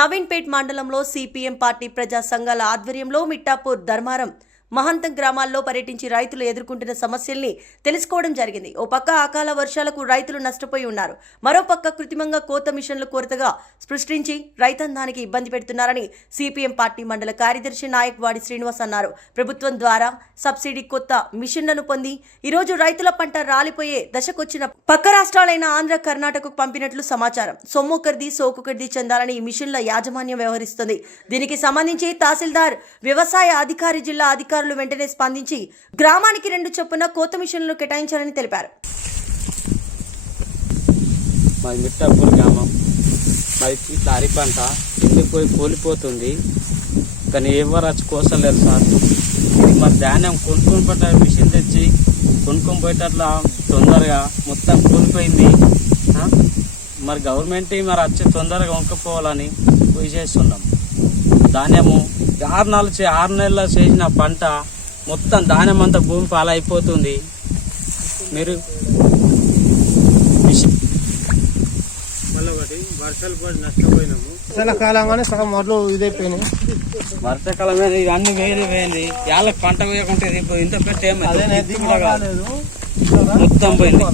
నవీన్పేట్ మండలంలో CPM party ప్రజా సంఘాల ఆధ్వర్యంలో మిట్టాపూర్ ధర్మారం మహంతం గ్రామాల్లో పర్యటించి రైతులు ఎదుర్కొంటున్న సమస్యల్ని తెలుసుకోవడం జరిగింది. ఓ పక్క అకాల వర్షాలకు రైతులు నష్టపోయి ఉన్నారు. మరో పక్క కృత్రిమంగా కోత మిషన్లు కొరతగా సృష్టించి రైతాంగానికి ఇబ్బంది పెడుతున్నారని సిపిఎం పార్టీ మండల కార్యదర్శి నాయక్ వాడి శ్రీనివాస్ అన్నారు. ప్రభుత్వం ద్వారా సబ్సిడీ కొత్త మిషన్లను పొంది ఈరోజు రైతుల పంట రాలిపోయే దశకొచ్చిన పక్క రాష్ట్రాలైన ఆంధ్ర కర్ణాటకకు పంపినట్లు సమాచారం. సొమ్మొకరిది సోకొకరిది చెందాలని ఈ మిషన్ల యాజమాన్యం వ్యవహరిస్తుంది. దీనికి సంబంధించి తహసీల్దార్ వ్యవసాయ అధికారి జిల్లా అధికారి అధికారులు వెంటనే స్పందించి గ్రామానికి రెండు చొప్పున కోత మిషన్లు కేటాయించాలని తెలిపారు. మాది మిట్టాపూర్ గ్రామం. మాది ఇట్లా పంట. ఎండిపోయి కూలిపోతుంది. కానీ ఎవరు వచ్చి కోసలేరు సార్. మరి ధాన్యం కొనుక్కొని పట్ట మిషన్ తెచ్చి కొనుక్కొని పోయేటట్లా తొందరగా మొత్తం కూలిపోయింది. మరి గవర్నమెంట్ మరి వచ్చి తొందరగా వంకపోవాలని పోయి చేస్తున్నాం. ధాన్యము ఆరు నెలలు చే- ఆరు నెలలు చేసిన పంట మొత్తం ధాన్యం అంతా భూమి పాలైపోతుంది. మీరు కాలంగానే సగం వడ్లు ఇదైపోయినాయి. వర్షాకాలమే ఇది అన్ని వేరే. వేయండి వాళ్ళకి పంట వేయకుంటే ఇంత పెట్టి ఏమైంది? మొత్తం పోయింది.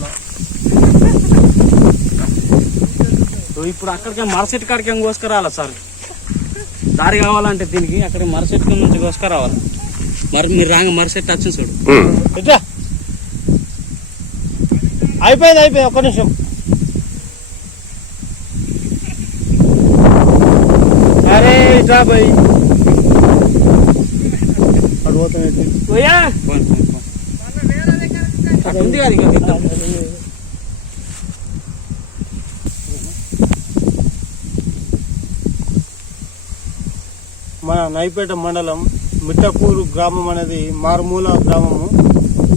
ఇప్పుడు అక్కడికి మరసెట్ కాడికి ఏం కోసుకురావాలా సార్? దారి కావాలంటే దీనికి అక్కడ మరసెట్ నుంచి కోసుకురావాలి మరి మీరు రాంగ మరసెట్ వచ్చింది చూడు. అయిపోయింది అయిపోయింది ఒక్క నిమిషం. అరే పోయా. పోను. అక్కడ ఉంది కదా. మన నైపేట మండలం మిట్టపూరు గ్రామం అనేది మారుమూల గ్రామము.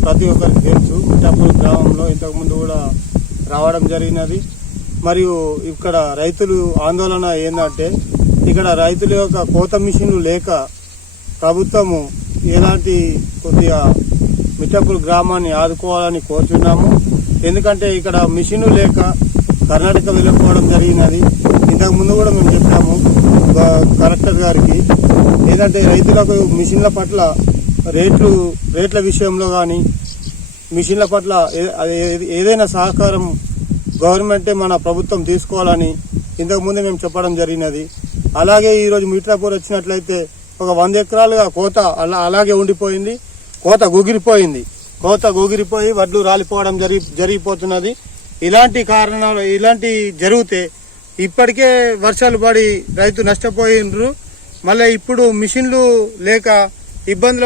ప్రతి ఒక్కరికి తెలుసు మిట్టపూరు గ్రామంలో ఇంతకుముందు కూడా రావడం జరిగినది. మరియు ఇక్కడ రైతులు ఆందోళన ఏంటంటే ఇక్కడ రైతుల యొక్క కోత మిషన్లు లేక ప్రభుత్వము ఎలాంటి కొద్దిగా మిట్టపూర్ గ్రామాన్ని ఆదుకోవాలని కోరుచున్నాము. ఎందుకంటే ఇక్కడ మిషన్లు లేక కర్ణాటక వెళ్ళిపోవడం జరిగినది. ఇంతకు ముందు కూడా మేము చెప్పాము కలెక్టర్ గారికి ఏదంటే రైతులకు మిషన్ల పట్ల రేట్లు రేట్ల విషయంలో కానీ మిషన్ల పట్ల ఏదైనా సహకారం గవర్నమెంటే మన ప్రభుత్వం తీసుకోవాలని ఇంతకుముందే మేము చెప్పడం జరిగినది. అలాగే ఈరోజు మిఠాపూర్ వచ్చినట్లయితే ఒక వంద ఎకరాలుగా కోత అలా అలాగే ఉండిపోయింది. కోత గుగిరిపోయింది. కోత గుగిరిపోయి వడ్లు రాలిపోవడం జరిగి జరిగిపోతున్నది. ఇలాంటి కారణాలు ఇలాంటి జరిగితే ఇప్పటికే వర్షాలు పడి రైతు నష్టపోయిండ్రు మళ్ళీ ఇప్పుడు మిషన్లు లేక ఇబ్బందుల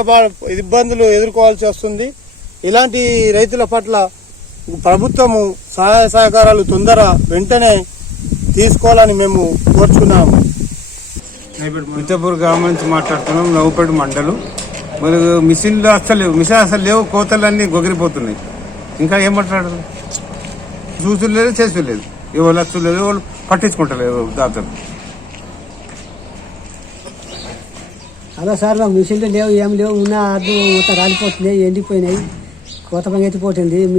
ఇబ్బందులు ఎదుర్కోవాల్సి వస్తుంది. ఇలాంటి రైతుల పట్ల ప్రభుత్వము సహాయ సహకారాలు తొందర వెంటనే తీసుకోవాలని మేము కోరుచున్నాము. మిర్చాపూర్ గ్రామం నుంచి మాట్లాడుతున్నాం నవ్వుపేట మండలం. మరి మిషన్లు అసలు లేవు. మిషన్ అసలు లేవు కోతలన్నీ గొగిరిపోతున్నాయి. ఇంకా ఏం మాట్లాడరు? చూసులేదు చేసులేదు ఎవరు లక్షలు లేదు ఎవరు పట్టించుకుంటలేదు దాతలు అలా సార్ మాకు మిషన్లు లేవు ఏం లేవు ఉన్న అడ్డు మొత్తం రాలిపోతున్నాయి ఎండిపోయినాయి. కోత మీ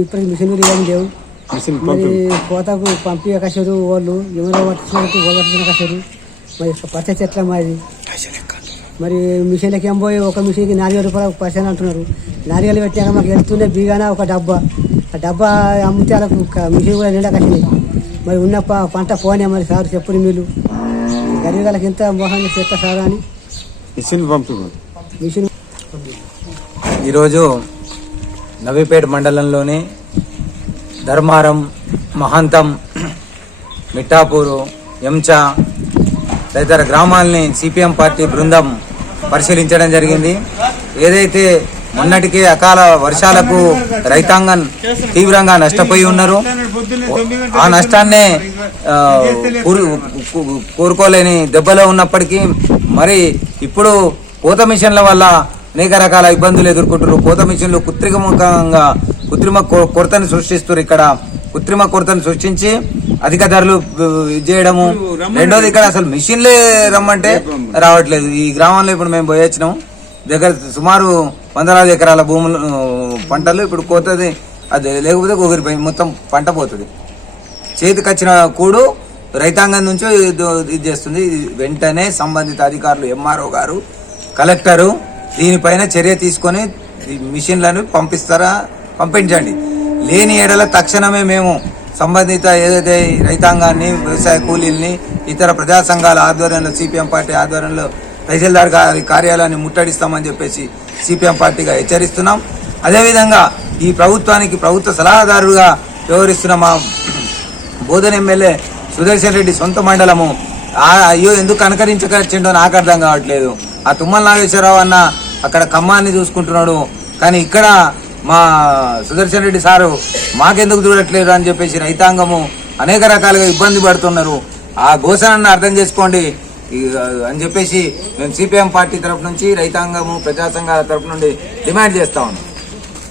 ఇప్పటికి మిషన్లు ఏం లేవు. మరి కోతకు పంపి కసారు వాళ్ళు ఎవరో పట్టించుకోవడానికి వాళ్ళు కసారు మరి పరిస్థితి ఎట్లా మరి మరి మిషన్లకి ఏం పోయి ఒక మిషన్కి నాలుగు వేల రూపాయలు పర్సెంట్ అంటున్నారు. నాలుగు వేలు పెట్టాక మాకు వెళ్తుండే బీగానా ఒక డబ్బా. ఆ డబ్బా అమ్మితే వాళ్ళకు మిషన్ కూడా నిండా కట్టినాయి. మరి ఉన్న పంట పోనే మరి సార్ చెప్పుడు మీరు. వాళ్ళకి ఎంత మోహంగా చేస్తా సార్ అని. మిషన్ పంపుతున్నారు మిషన్ ఈరోజు నవీపేట మండలంలోని ధర్మారం మహంతం మిఠాపూరు ఎంచా తదితర గ్రామాలని సిపిఎం పార్టీ బృందం పరిశీలించడం జరిగింది. ఏదైతే మొన్నటికి అకాల వర్షాలకు రైతాంగం తీవ్రంగా నష్టపోయి ఉన్నారు. ఆ నష్టాన్నే కూరుకోలేని దెబ్బలో ఉన్నప్పటికీ మరి ఇప్పుడు కోత మిషన్ల వల్ల అనేక రకాల ఇబ్బందులు ఎదుర్కొంటున్నారు. కోత మిషన్లు కృత్రిమంగా కృత్రిమ కొరతను సృష్టిస్తున్నారు ఇక్కడ. కృత్రిమ కొరతను సృష్టించి అధిక ధరలు చేయడము. రెండోది ఇక్కడ అసలు మిషన్లే రమ్మంటే రావట్లేదు. ఈ గ్రామంలో ఇప్పుడు మేము పోయొచ్చినాం. దగ్గర సుమారు వందలాది ఎకరాల భూములు పంటలు ఇప్పుడు కోతది అది లేకపోతే ఒకరిపోయి మొత్తం పంట పోతుంది. చేతికి వచ్చిన కూడు రైతాంగం నుంచి ఇది ఇది చేస్తుంది. వెంటనే సంబంధిత అధికారులు ఎంఆర్ఓ గారు కలెక్టరు దీనిపైన చర్య తీసుకొని ఈ మిషన్లను పంపిస్తారా పంపించండి. లేని ఎడల తక్షణమే మేము సంబంధిత ఏదైతే రైతాంగాన్ని వ్యవసాయ కూలీల్ని ఇతర ప్రజా సంఘాల ఆధ్వర్యంలో సిపిఎం పార్టీ ఆధ్వర్యంలో తహసీల్దార్ గారి కార్యాలయాన్ని ముట్టడిస్తామని చెప్పేసి సిపిఎం పార్టీగా హెచ్చరిస్తున్నాం. అదేవిధంగా ఈ ప్రభుత్వానికి ప్రభుత్వ సలహాదారుగా వ్యవహరిస్తున్న మా బోధన ఎమ్మెల్యే సుదర్శన్ రెడ్డి సొంత మండలము. అయ్యో ఎందుకు అనుకరించకచ్చిండో నాకు అర్థం కావట్లేదు. ఆ తుమ్మల నాగేశ్వరరావు అన్న అక్కడ ఖమ్మాన్ని చూసుకుంటున్నాడు. కానీ ఇక్కడ మా సుదర్శన్ రెడ్డి సారు మాకెందుకు చూడట్లేదు అని చెప్పేసి రైతాంగము అనేక రకాలుగా ఇబ్బంది పడుతున్నారు. ఆ ఘోషణను అర్థం చేసుకోండి. అని చెప్పేసి మేము సిపిఎం పార్టీ తరఫు నుంచి రైతాంగము ప్రజాసంఘాల తరఫు నుండి డిమాండ్ చేస్తా ఉన్నాం.